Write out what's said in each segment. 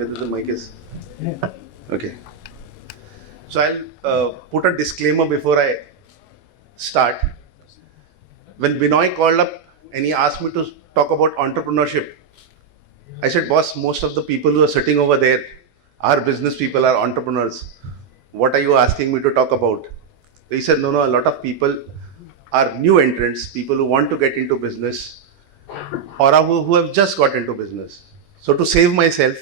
whether the mic is. Okay. So I'll put a disclaimer before I start. When Binoy called up and he asked me to talk about entrepreneurship, I said, boss, most of the people who are sitting over there are business people, are entrepreneurs. What are you asking me to talk about? He said, no, a lot of people are new entrants, people who want to get into business or who have just got into business. So to save myself,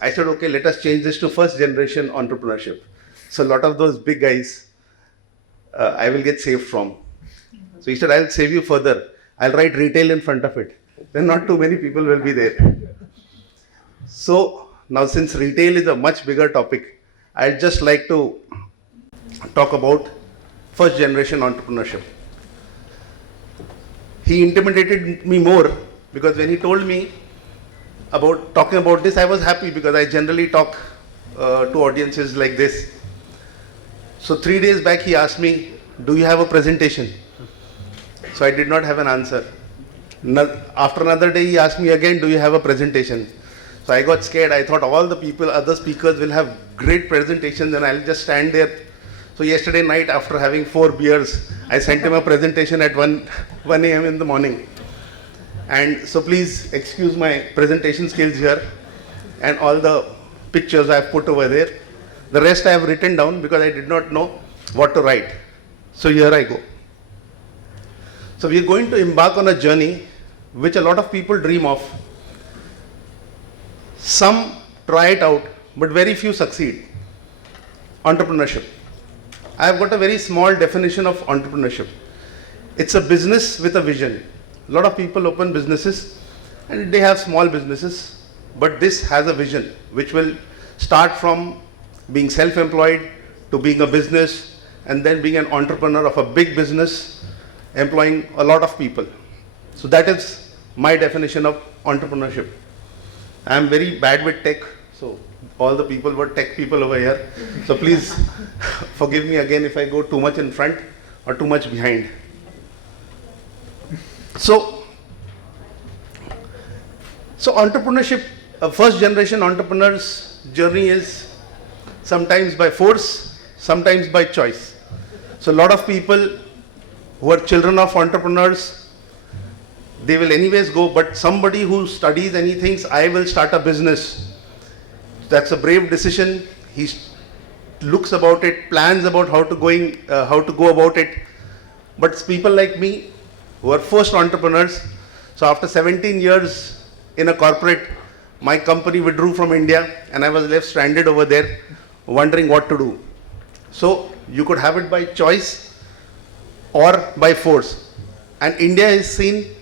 I said, okay, let us change this to first generation entrepreneurship. So a lot of those big guys, I will get saved from. So he said, I'll save you further. I'll write retail in front of it. Then not too many people will be there. So now since retail is a much bigger topic, I'd just like to talk about first generation entrepreneurship. He intimidated me more because when he told me about talking about this, I was happy because I generally talk to audiences like this. So 3 days back he asked me, do you have a presentation? So I did not have an answer. After another day he asked me again, do you have a presentation? So I got scared. I thought all the people, other speakers will have great presentations and I'll just stand there. So yesterday night after having 4 beers, I sent him a presentation at 1 a.m. in the morning. And so please excuse my presentation skills here and all the pictures I've put over there. The rest I have written down because I did not know what to write. So here I go. So we are going to embark on a journey which a lot of people dream of. Some try it out, but very few succeed. Entrepreneurship. I have got a very small definition of entrepreneurship. It's a business with a vision. A lot of people open businesses and they have small businesses, but this has a vision which will start from being self-employed to being a business and then being an entrepreneur of a big business, employing a lot of people. So that is my definition of entrepreneurship. I am very bad with tech, so all the people were tech people over here. So please forgive me again if I go too much in front or too much behind. So entrepreneurship, a first generation entrepreneur's journey is sometimes by force, sometimes by choice. So a lot of people who are children of entrepreneurs, they will anyways go, but somebody who studies and he thinks, I will start a business, that's a brave decision. He looks about it, plans about how to go about it. But it's people like me who are first entrepreneurs. So after 17 years in a corporate, my company withdrew from India and I was left stranded over there wondering what to do. So you could have it by choice or by force. And India has seen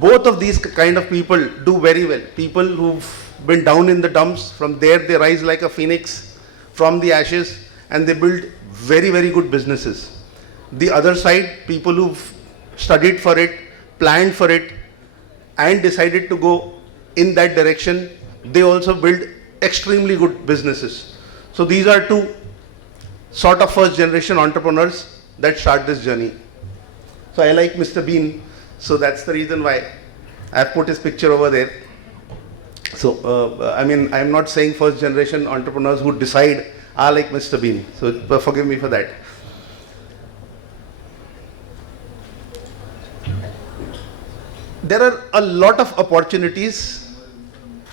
both of these kind of people do very well. People who've been down in the dumps, from there they rise like a phoenix from the ashes and they build very, very good businesses. The other side, people who've studied for it, planned for it and decided to go in that direction, they also build extremely good businesses. So these are two sort of first generation entrepreneurs that start this journey. So I like Mr. Bean, so that's the reason why I've put his picture over there. So I mean, I'm not saying first generation entrepreneurs who decide are like Mr. Bean, so forgive me for that. There are a lot of opportunities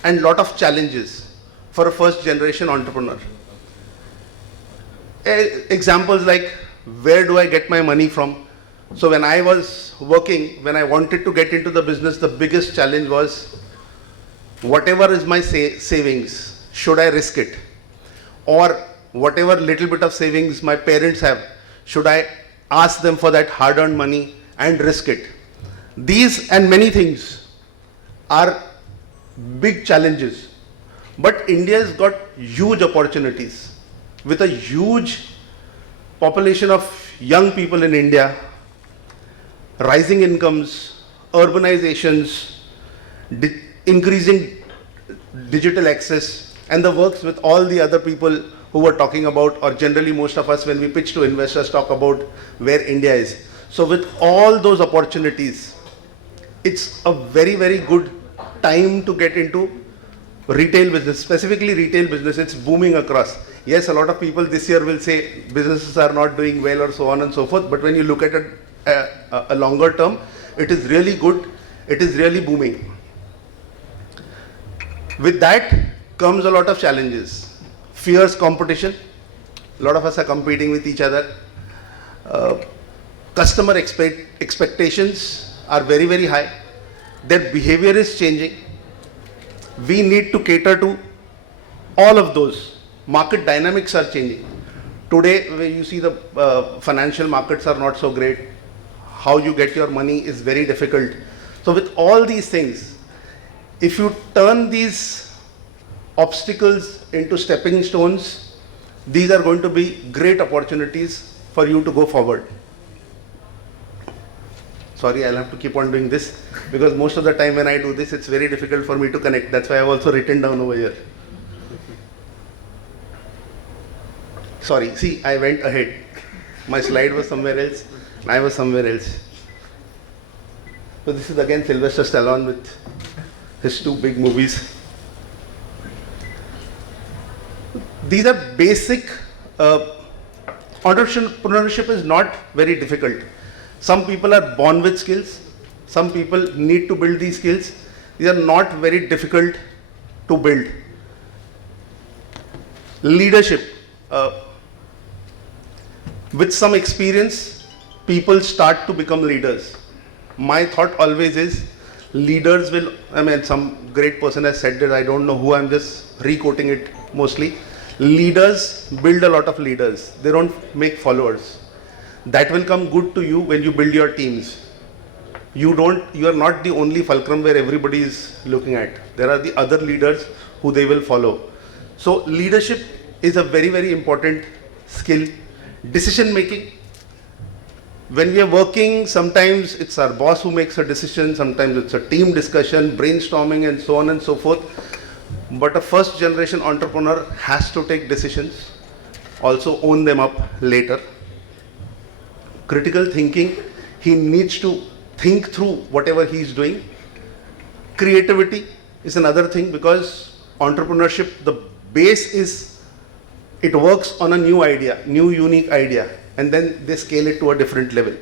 and lot of challenges for a first generation entrepreneur. Examples like, where do I get my money from? So when I was working, when I wanted to get into the business, the biggest challenge was, whatever is my savings, should I risk it? Or whatever little bit of savings my parents have, should I ask them for that hard-earned money and risk it? These and many things are big challenges. But India has got huge opportunities. With a huge population of young people in India, rising incomes, urbanizations, increasing digital access, and the works with all the other people who were talking about, or generally most of us when we pitch to investors talk about where India is. So with all those opportunities, it's a very, very good time to get into retail business, specifically retail business, it's booming across. Yes, a lot of people this year will say businesses are not doing well or so on and so forth, but when you look at it a longer term, it is really good, it is really booming. With that comes a lot of challenges. Fierce competition, a lot of us are competing with each other. Customer expectations are very, very high. Their behavior is changing. We need to cater to all of those. Market dynamics are changing. Today, where you see the financial markets are not so great. How you get your money is very difficult. So with all these things, if you turn these obstacles into stepping stones, these are going to be great opportunities for you to go forward. Sorry, I'll have to keep on doing this because most of the time when I do this, it's very difficult for me to connect. That's why I've also written down over here. Sorry, see, I went ahead. My slide was somewhere else, and I was somewhere else. So this is again Sylvester Stallone with his 2 big movies. These are basic, entrepreneurship is not very difficult. Some people are born with skills. Some people need to build these skills. These are not very difficult to build. Leadership. With some experience, people start to become leaders. My thought always is, leaders will, some great person has said that, I don't know who, I'm just re-quoting it mostly. Leaders build a lot of leaders. They don't make followers. That will come good to you when you build your teams. You are not the only fulcrum where everybody is looking at. There are the other leaders who they will follow. So leadership is a very, very important skill. Decision making. When we are working, sometimes it's our boss who makes a decision, sometimes it's a team discussion, brainstorming and so on and so forth. But a first generation entrepreneur has to take decisions, also own them up later. Critical thinking, he needs to think through whatever he is doing. Creativity is another thing because entrepreneurship, the base is, it works on a new idea, new unique idea, and then they scale it to a different level.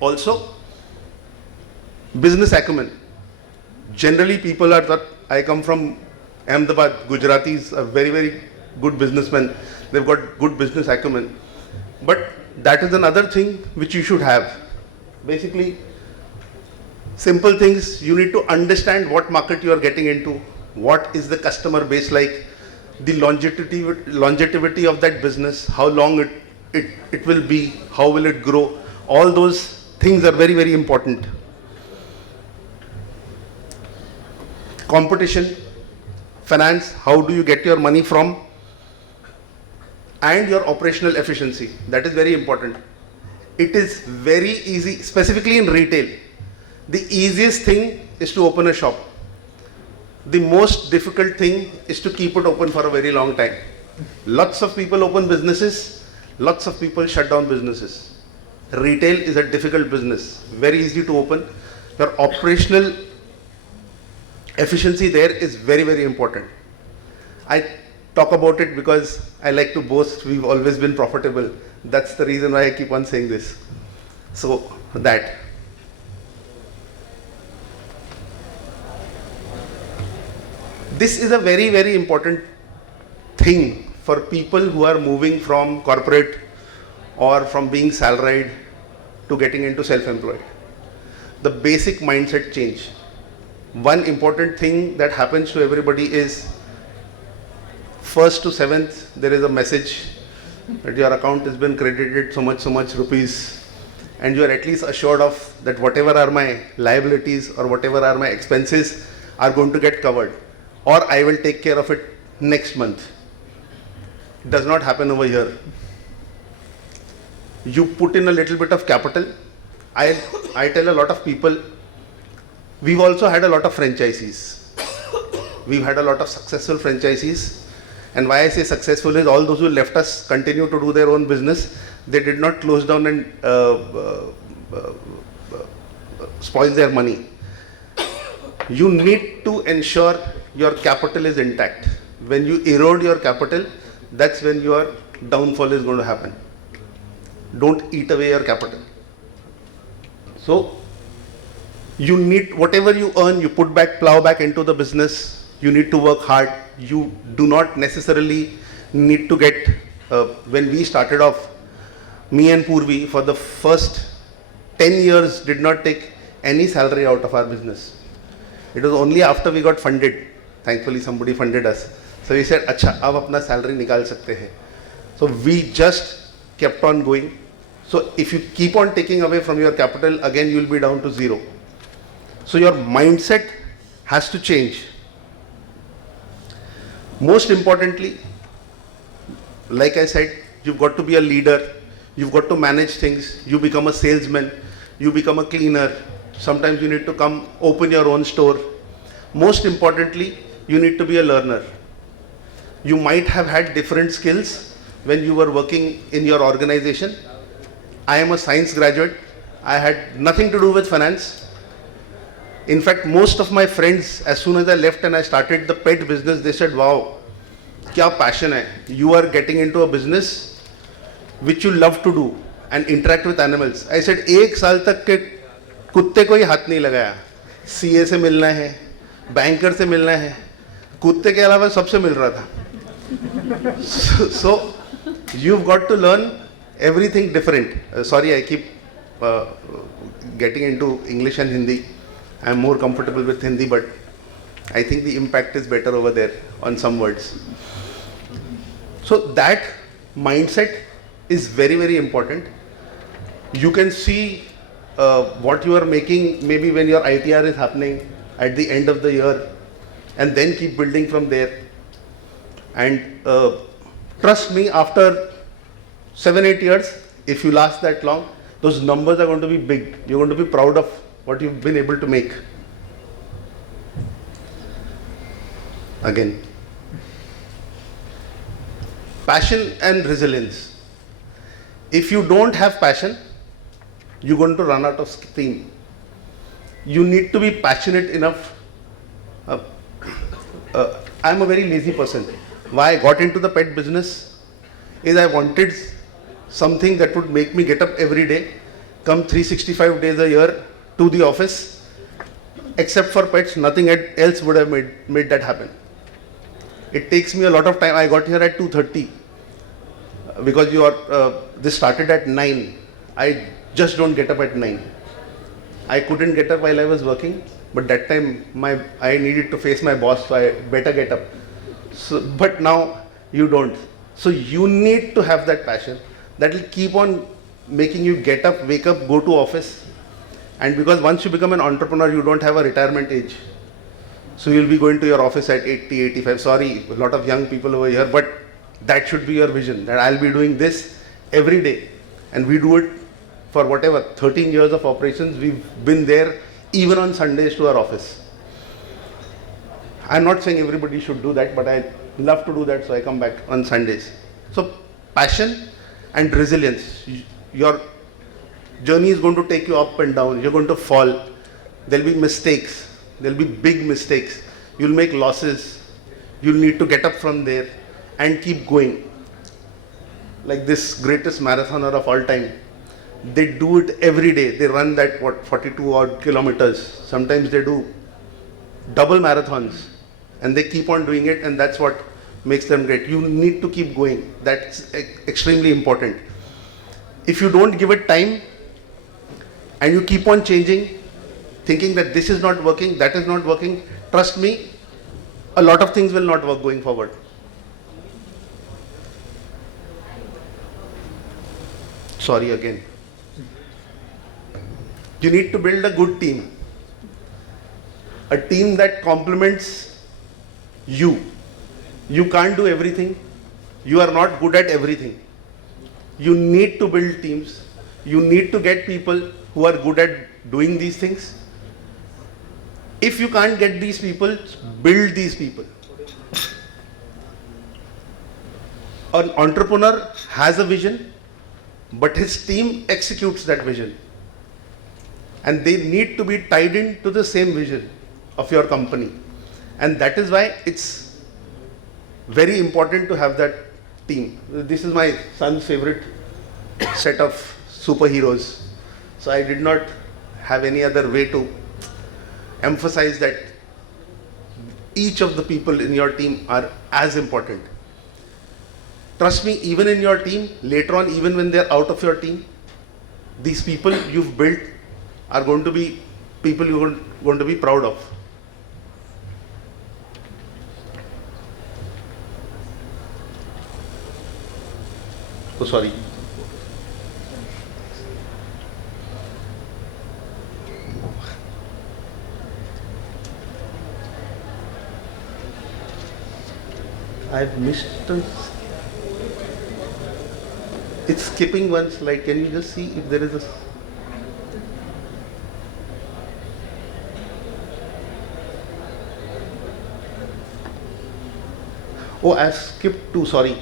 Also, business acumen. Generally people are that, I come from Ahmedabad, Gujaratis are very, very good businessmen. They've got good business acumen. But that is another thing which you should have. Basically, simple things, you need to understand what market you are getting into, what is the customer base like, the longevity of that business, how long it will be, how will it grow. All those things are very, very important. Competition, finance, how do you get your money from, and your operational efficiency. That is very important. It is very easy, specifically in retail. The easiest thing is to open a shop. The most difficult thing is to keep it open for a very long time. Lots of people open businesses, lots of people shut down businesses. Retail is a difficult business, very easy to open. Your operational efficiency there is very, very important. I talk about it because I like to boast, we've always been profitable. That's the reason why I keep on saying this. So that. This is a very, very important thing for people who are moving from corporate or from being salaried to getting into self-employed. The basic mindset change. One important thing that happens to everybody is 1st to 7th, there is a message that your account has been credited so much rupees, and you are at least assured of that whatever are my liabilities or whatever are my expenses are going to get covered, or I will take care of it next month. It does not happen over here. You put in a little bit of capital. I tell a lot of people, we've also had a lot of franchisees. We've had a lot of successful franchisees. And why I say successful is all those who left us continue to do their own business. They did not close down and spoil their money. You need to ensure your capital is intact. When you erode your capital, that's when your downfall is going to happen. Don't eat away your capital. So you need, whatever you earn, you plow back into the business. You need to work hard. You do not necessarily need to get, when we started off, me and Purvi, for the first 10 years, did not take any salary out of our business. It was only after we got funded. Thankfully, somebody funded us. So we said, "Acha, ab apna salary nikal sakte hai." So we just kept on going. So if you keep on taking away from your capital, again you will be down to zero. So your mindset has to change. Most importantly, like I said, you've got to be a leader. You've got to manage things. You become a salesman. You become a cleaner. Sometimes you need to come open your own store. Most importantly, you need to be a learner. You might have had different skills when you were working in your organization. I am a science graduate. I had nothing to do with finance. In fact, most of my friends, as soon as I left and I started the pet business, they said, "Wow, kya passion hai. You are getting into a business which you love to do and interact with animals." I said, "एक साल तक के कुत्ते को ही हाथ नहीं लगाया. CA से मिलना है, बैंकर से मिलना है, कुत्ते के अलावा सबसे मिल रहा था." So you've got to learn everything different. Sorry, I keep getting into English and Hindi. I'm more comfortable with Hindi, but I think the impact is better over there on some words. So that mindset is very, very important. You can see what you are making maybe when your ITR is happening at the end of the year, and then keep building from there. And trust me, after 7-8 years, if you last that long, those numbers are going to be big. You're going to be proud of what you've been able to make. Again, passion and resilience. If you don't have passion, you're going to run out of steam. You need to be passionate enough. I'm a very lazy person. Why I got into the pet business is I wanted something that would make me get up every day, come 365 days a year to the office. Except for pets, nothing else would have made that happen. It takes me a lot of time. I got here at 2:30 because this started at 9. I just don't get up at 9. I couldn't get up while I was working, but that time I needed to face my boss, so I better get up. So, but now you don't. So you need to have that passion that will keep on making you get up, wake up, go to office. And because once you become an entrepreneur, you don't have a retirement age. So you'll be going to your office at 80, 85. Sorry, a lot of young people over here, but that should be your vision, that I'll be doing this every day. And we do it for whatever, 13 years of operations. We've been there even on Sundays to our office. I'm not saying everybody should do that, but I love to do that, so I come back on Sundays. So passion and resilience. Your journey is going to take you up and down. You're going to fall. There'll be mistakes. There'll be big mistakes. You'll make losses. You'll need to get up from there and keep going. Like this greatest marathoner of all time, they do it every day. They run that 42 odd kilometers. Sometimes they do double marathons, and they keep on doing it, and that's what makes them great. You need to keep going. That's extremely important. If you don't give it time and you keep on changing, thinking that this is not working, that is not working, trust me, a lot of things will not work going forward. Sorry again. You need to build a good team. A team that complements you. You can't do everything. You are not good at everything. You need to build teams. You need to get people who are good at doing these things. If you can't get these people, build these people. An entrepreneur has a vision, but his team executes that vision. And they need to be tied into the same vision of your company. And that is why it's very important to have that team. This is my son's favorite set of superheroes. So I did not have any other way to emphasize that each of the people in your team are as important. Trust me, even in your team, later on, even when they're out of your team, these people you've built are going to be people you're going to be proud of. Oh, sorry. I've missed. It's skipping one slide. Can you just see if there is a. Oh, I've skipped two, sorry.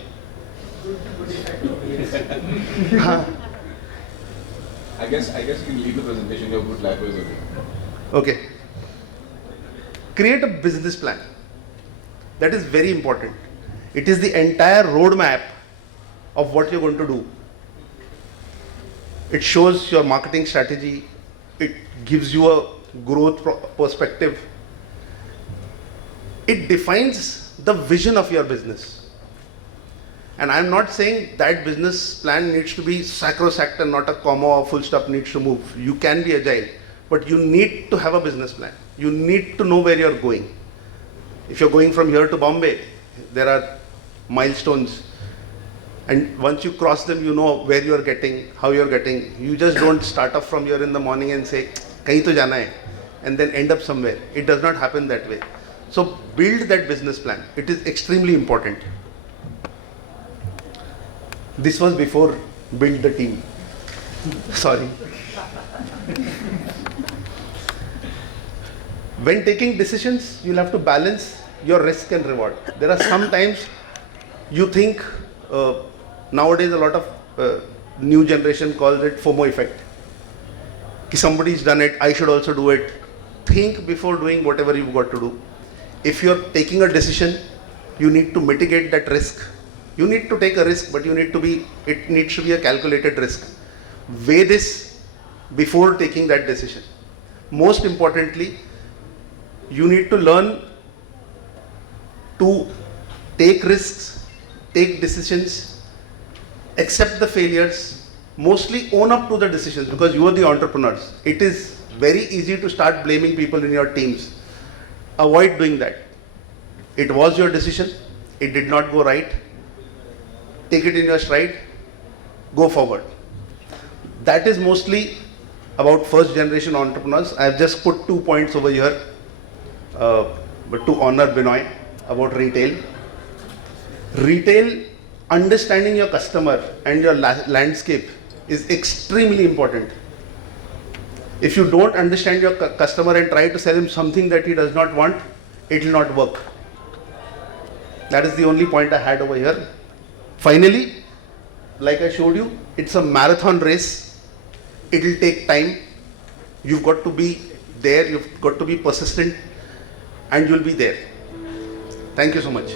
I guess you can leave the presentation. Your good lab is okay. Okay. Create a business plan. That is very important. It is the entire roadmap of what you're going to do. It shows your marketing strategy. It gives you a growth perspective. It defines the vision of your business. And I'm not saying that business plan needs to be sacrosanct and not a comma or full stop needs to move. You can be agile, but you need to have a business plan. You need to know where you're going. If you're going from here to Bombay, there are milestones. And once you cross them, you know where you're getting, how you're getting. You just don't start off from here in the morning and say, kahin to jana hai, and then end up somewhere. It does not happen that way. So build that business plan. It is extremely important. This was before build the team. Sorry. When taking decisions, you'll have to balance your risk and reward. There are some times you think, nowadays a lot of new generation calls it FOMO effect. Ki somebody's done it, I should also do it. Think before doing whatever you've got to do. If you're taking a decision, you need to mitigate that risk. You need to take a risk, but it needs to be a calculated risk. Weigh this before taking that decision. Most importantly, you need to learn to take risks, take decisions, accept the failures, mostly own up to the decisions because you are the entrepreneurs. It is very easy to start blaming people in your teams. Avoid doing that. It was your decision. It did not go right. Take it in your stride. Go forward. That is mostly about first generation entrepreneurs. I have just put 2 points over here, but to honor Binoy about retail. Retail, understanding your customer and your landscape is extremely important. If you don't understand your customer and try to sell him something that he does not want, it will not work. That is the only point I had over here. Finally, like I showed you, it's a marathon race. It will take time. You've got to be there, you've got to be persistent, and you'll be there. Thank you so much.